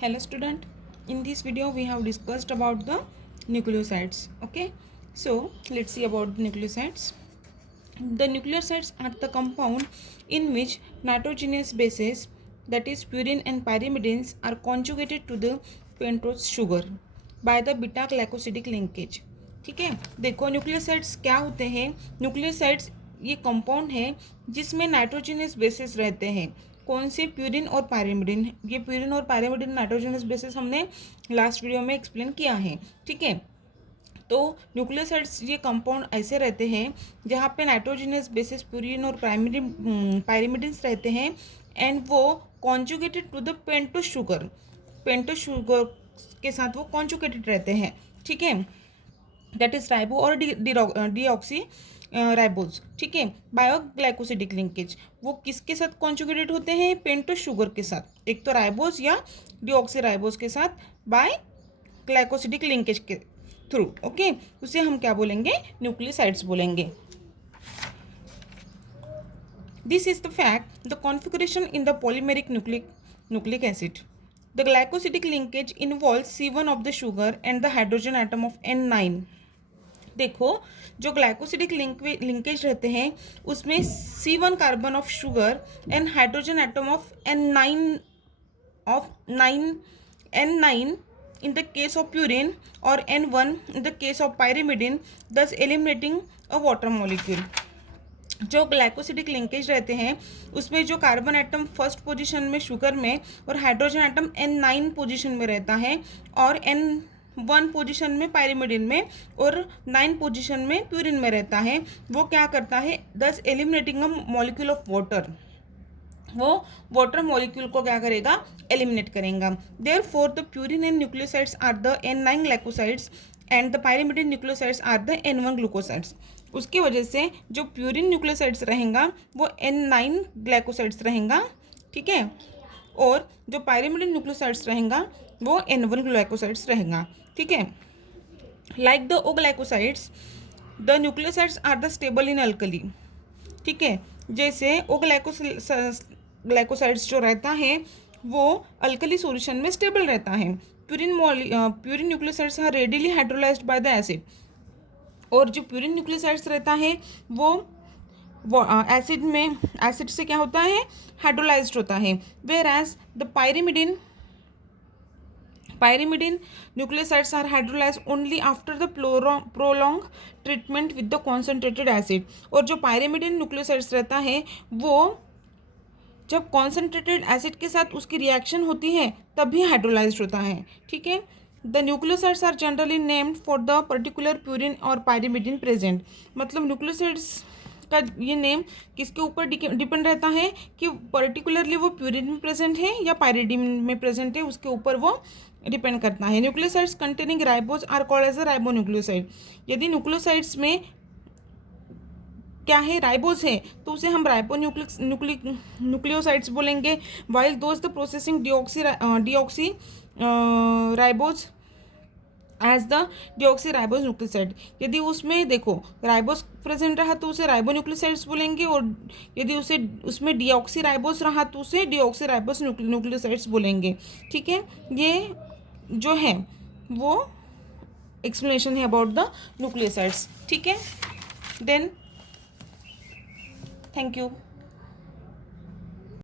Hello student, in this video we have discussed about the nucleosides. Okay, so let's see about the nucleosides. The nucleosides are the compound in which nitrogenous bases, that is purine and pyrimidines, are conjugated to the pentose sugar by the beta glycosidic linkage. ठीक है, देखो nucleosides क्या होते हैं. Nucleosides ये compound है जिसमें nitrogenous bases रहते हैं. कौन से? प्यूरिन और पायरिमिडिन. ये प्यूरिन और पायरिमिडिन नाइट्रोजनस बेसिस हमने लास्ट वीडियो में एक्सप्लेन किया है. ठीक है, तो न्यूक्लियोसाइड्स ये कंपाउंड ऐसे रहते हैं जहाँ पे नाइट्रोजनस बेसिस प्यूरिन और पायरिमिडिन्स रहते हैं एंड वो conjugated to the pentose sugar. Pentose sugar के साथ वो कॉन्जुगेटेड रहते हैं. ठीक है, दैट इज राइबो और डीऑक्सी राइबोज. ठीक है, बायोग्लाइकोसिडिक लिंकेज वो किसके साथ कॉन्जुगेटेड होते हैं? पेंटोस शुगर के साथ. एक तो राइबोज या डीऑक्सी राइबोज के साथ बाय ग्लाइकोसिडिक लिंकेज के थ्रू. ओके, उसे हम क्या बोलेंगे? न्यूक्लियोसाइड्स बोलेंगे. This is the fact the configuration in the polymeric nucleic acid. The glycosidic linkage involves C1 of the sugar and the hydrogen atom of N9. देखो, जो glycosidic linkage रहते हैं उसमें C1 carbon of sugar and hydrogen atom of N9 in the case of purine or N1 in the case of pyrimidine, thus eliminating a water molecule. जो glycosidic linkage रहते हैं उसमें जो कार्बन एटम फर्स्ट पोजीशन में sugar में और hydrogen atom N9 position में रहता है और N1 पोजीशन में पायरिमिडिन में और 9 पोजीशन में प्यूरिन में रहता है, वो क्या करता है? Thus eliminating a molecule of water. वो वाटर मॉलिक्यूल को क्या करेगा? एलिमिनेट करेगा. Therefore the purine and nucleosides are the N9 glycosides and the pyrimidine nucleosides are the N1 glucosides. उसकी वजह से जो प्यूरिन न्यूक्लियोसाइड्स रहेगा वो N9 ग्लाइकोसाइड्स रहेगा. ठीक है, और जो पायरिमिडिन न्यूक्लियोसाइड्स रहेगा वो N1 ग्लाइकोसाइड्स रहेगा. ठीक है, like the O glycosides the nucleosides are the stable in alkali. ठीक है, जैसे ओ ग्लाइकोसाइड्स जो रहता है वो अल्कली सॉल्यूशन में स्टेबल रहता है. Purine nucleosides are readily hydrolysed by the acid. और जो प्यूरिन न्यूक्लियोसाइड्स रहता है वो एसिड से क्या होता है? हाइड्रोलाइज्ड होता है. Whereas the pyrimidine nucleosides are hydrolyzed only after the prolonged treatment with the concentrated acid. और जो पायरिमिडिन न्यूक्लियोसाइड्स रहता है वो जब कॉन्सेंट्रेटेड एसिड के साथ उसकी रिएक्शन होती है तभी हाइड्रोलाइज्ड होता है. ठीक है, the nucleosides are generally named for the particular purine और पायरिमिडिन प्रेजेंट. मतलब न्यूक्लियोसाइड्स का ये नेम किसके ऊपर डिपेंड रहता है कि पर्टिकुलरली वो प्यूरिन में प्रेजेंट है या पायरिडिन में प्रेजेंट है, उसके ऊपर वो डिपेंड करता है. Nucleosides containing ribose are called as a ribonucleoside. यदि न्यूक्लियोसाइड्स में क्या है? राइबोज है, तो उसे हम न्यूक्लियोसाइड्स बोलेंगे. While those the processing deoxy ribose as the deoxy ribose nucleoside. यदि उसमें देखो राइबोज प्रेजेंट रहा तो उसे राइबोन्यूक्लियोसाइड्स बोलेंगे और यदि उसमें डीऑक्सी राइबोज रहा तो उसे डीऑक्सी राइबोज न्यूक्लियोसाइड्स बोलेंगे. ठीक है, ये जो है वो एक्सप्लेनेशन है अबाउट द न्यूक्लियोसाइड्स. ठीक है, देन थैंक यू.